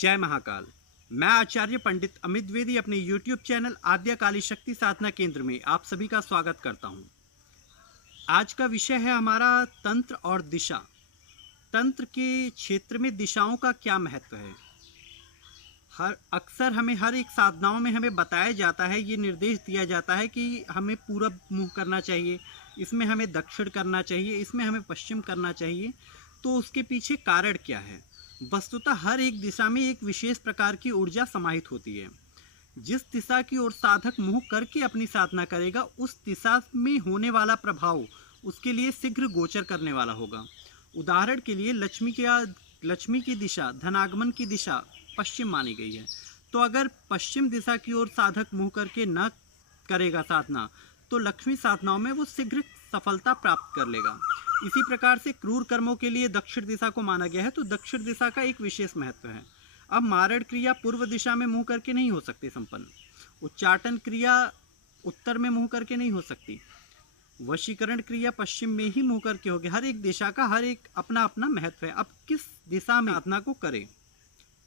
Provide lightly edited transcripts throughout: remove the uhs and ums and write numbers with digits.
जय महाकाल। मैं आचार्य पंडित अमित द्विवेदी अपने YouTube चैनल आद्य काली शक्ति साधना केंद्र में आप सभी का स्वागत करता हूं। आज का विषय है हमारा तंत्र और दिशा। तंत्र के क्षेत्र में दिशाओं का क्या महत्व है। अक्सर हमें हर एक साधनाओं में हमें बताया जाता है, ये निर्देश दिया जाता है कि हमें पूरब मुँह करना चाहिए, इसमें हमें दक्षिण करना चाहिए, इसमें हमें पश्चिम करना चाहिए। तो उसके पीछे कारण क्या है। वस्तुतः हर एक दिशा में एक विशेष प्रकार की ऊर्जा समाहित होती है। जिस दिशा की ओर साधक मुँह करके अपनी साधना करेगा, उस दिशा में होने वाला प्रभाव उसके लिए शीघ्र गोचर करने वाला होगा। उदाहरण के लिए लक्ष्मी की दिशा, धनागमन की दिशा पश्चिम मानी गई है। तो अगर पश्चिम दिशा की ओर साधक मुँह करके न करेगा साधना, तो लक्ष्मी साधनाओं में वो शीघ्र सफलता प्राप्त कर लेगा। इसी प्रकार से क्रूर कर्मों के लिए दक्षिण दिशा को माना गया है, तो दक्षिण दिशा का एक विशेष महत्व है। अब मारण क्रिया पूर्व दिशा में मुंह करके नहीं हो सकती संपन्न, उच्चाटन क्रिया उत्तर में मुंह करके नहीं हो सकती, वशीकरण क्रिया पश्चिम में ही मुंह करके होगी। हर एक दिशा का हर एक अपना अपना महत्व है। अब किस दिशा में साधना को करें,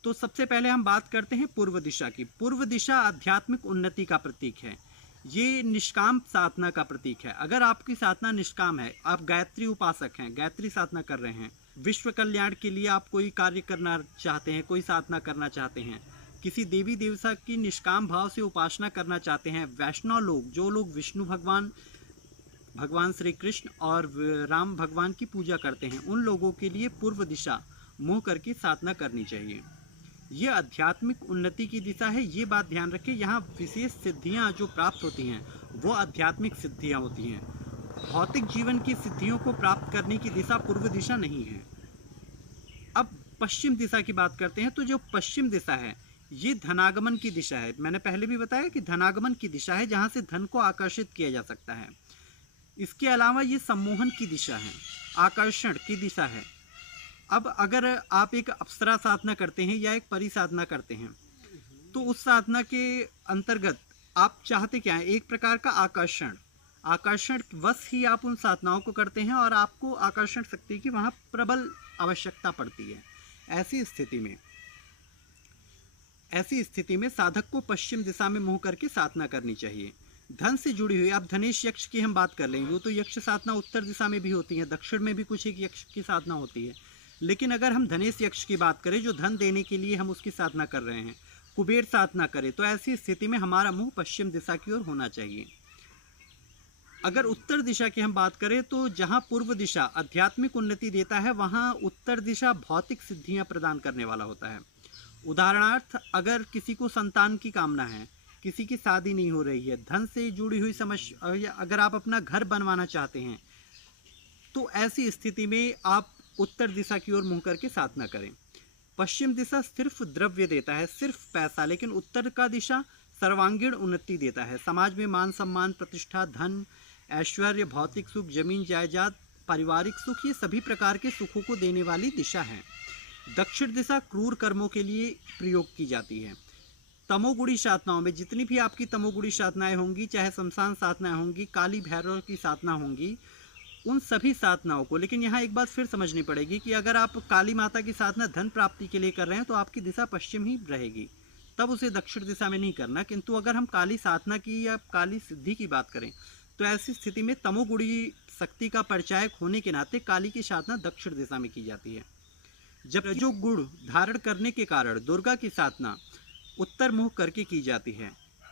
तो सबसे पहले हम बात करते हैं पूर्व दिशा की। पूर्व दिशा आध्यात्मिक उन्नति का प्रतीक है, ये निष्काम साधना का प्रतीक है। अगर आपकी साधना निष्काम है, आप गायत्री उपासक हैं, गायत्री साधना कर रहे हैं, विश्व कल्याण के लिए आप कोई कार्य करना चाहते हैं, कोई साधना करना चाहते हैं, किसी देवी देवता की निष्काम भाव से उपासना करना चाहते हैं, वैष्णव लोग, जो लोग विष्णु भगवान श्री कृष्ण और राम भगवान की पूजा करते हैं, उन लोगों के लिए पूर्व दिशा मुँह करके साधना करनी चाहिए। ये आध्यात्मिक उन्नति की दिशा है। ये बात ध्यान रखें, यहाँ विशेष सिद्धियाँ जो प्राप्त होती हैं वो आध्यात्मिक सिद्धियाँ होती हैं। भौतिक जीवन की सिद्धियों को प्राप्त करने की दिशा पूर्व दिशा नहीं है। अब पश्चिम दिशा की बात करते हैं, तो जो पश्चिम दिशा है ये धनागमन की दिशा है। मैंने पहले भी बताया कि धनागमन की दिशा है, जहाँ से धन को आकर्षित किया जा सकता है। इसके अलावा ये सम्मोहन की दिशा है, आकर्षण की दिशा है। अब अगर आप एक अप्सरा साधना करते हैं या एक परि साधना करते हैं, तो उस साधना के अंतर्गत आप चाहते क्या हैं, एक प्रकार का आकर्षण वश ही आप उन साधनाओं को करते हैं और आपको आकर्षण शक्ति की वहाँ प्रबल आवश्यकता पड़ती है। ऐसी स्थिति में साधक को पश्चिम दिशा में मुँह करके साधना करनी चाहिए। धन से जुड़ी हुई, अब धनेश यक्ष की हम बात कर लेंगे, वो तो यक्ष साधना उत्तर दिशा में भी होती है, दक्षिण में भी कुछ एक यक्ष की साधना होती है। लेकिन अगर हम धनेश यक्ष की बात करें, जो धन देने के लिए हम उसकी साधना कर रहे हैं, कुबेर साधना करें, तो ऐसी स्थिति में हमारा मुंह पश्चिम दिशा की ओर होना चाहिए। अगर उत्तर दिशा की हम बात करें, तो जहां पूर्व दिशा आध्यात्मिक उन्नति देता है, वहां उत्तर दिशा भौतिक सिद्धियां प्रदान करने वाला होता है। उदाहरणार्थ, अगर किसी को संतान की कामना है, किसी की शादी नहीं हो रही है, धन से जुड़ी हुई समस्या, अगर आप अपना घर बनवाना चाहते हैं, तो ऐसी स्थिति में आप उत्तर दिशा की ओर मुँह करके साधना करें। पश्चिम दिशा सिर्फ द्रव्य देता है, सिर्फ पैसा, लेकिन उत्तर का दिशा सर्वांगीण उन्नति देता है। समाज में मान सम्मान, प्रतिष्ठा, धन, ऐश्वर्य, भौतिक सुख, जमीन जायदाद, पारिवारिक सुख, ये सभी प्रकार के सुखों को देने वाली दिशा है। दक्षिण दिशा क्रूर कर्मों के लिए प्रयोग की जाती है। तमोगुणी साधनाओं में जितनी भी आपकी तमोगुणी साधनाएं होंगी, चाहे शमशान साधनाएं होंगी, काली भैरव की साधना होंगी, उन सभी साधनाओं को, लेकिन यहाँ एक बात फिर समझनी पड़ेगी कि अगर आप काली माता की साधना धन प्राप्ति के लिए कर रहे हैं, तो आपकी दिशा पश्चिम ही रहेगी, तब उसे दक्षिण दिशा में नहीं करना। किंतु अगर हम काली साधना की या काली सिद्धि की बात करें, तो ऐसी स्थिति में तमोगुणी शक्ति का परिचायक होने के नाते काली की साधना दक्षिण दिशा में की जाती है। जब जो गुण धारण करने के कारण दुर्गा की साधना उत्तर मुँह करके की जाती है।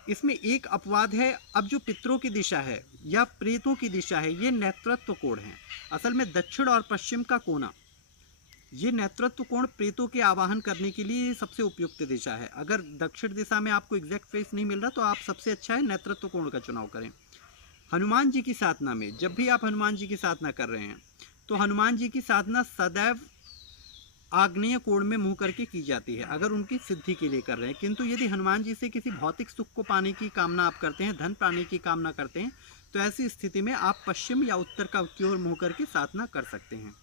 इसमें एक अपवाद है। अब जो पितरों की दिशा है या प्रेतों की दिशा है, ये नेतृत्व कोण है। असल में दक्षिण और पश्चिम का कोना, ये नेतृत्व कोण प्रेतों के आवाहन करने के लिए सबसे उपयुक्त दिशा है। अगर दक्षिण दिशा में आपको एग्जैक्ट फेस नहीं मिल रहा, तो आप सबसे अच्छा है नेतृत्व कोण का चुनाव करें। हनुमान जी की साधना में, जब भी आप हनुमान जी की साधना कर रहे हैं, तो हनुमान जी की साधना सदैव आग्नेय कोण में मुँह करके की जाती है, अगर उनकी सिद्धि के लिए कर रहे हैं। किंतु यदि हनुमान जी से किसी भौतिक सुख को पाने की कामना आप करते हैं, धन पाने की कामना करते हैं, तो ऐसी स्थिति में आप पश्चिम या उत्तर का की ओर मुँह करके साधना कर सकते हैं।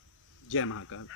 जय महाकाल।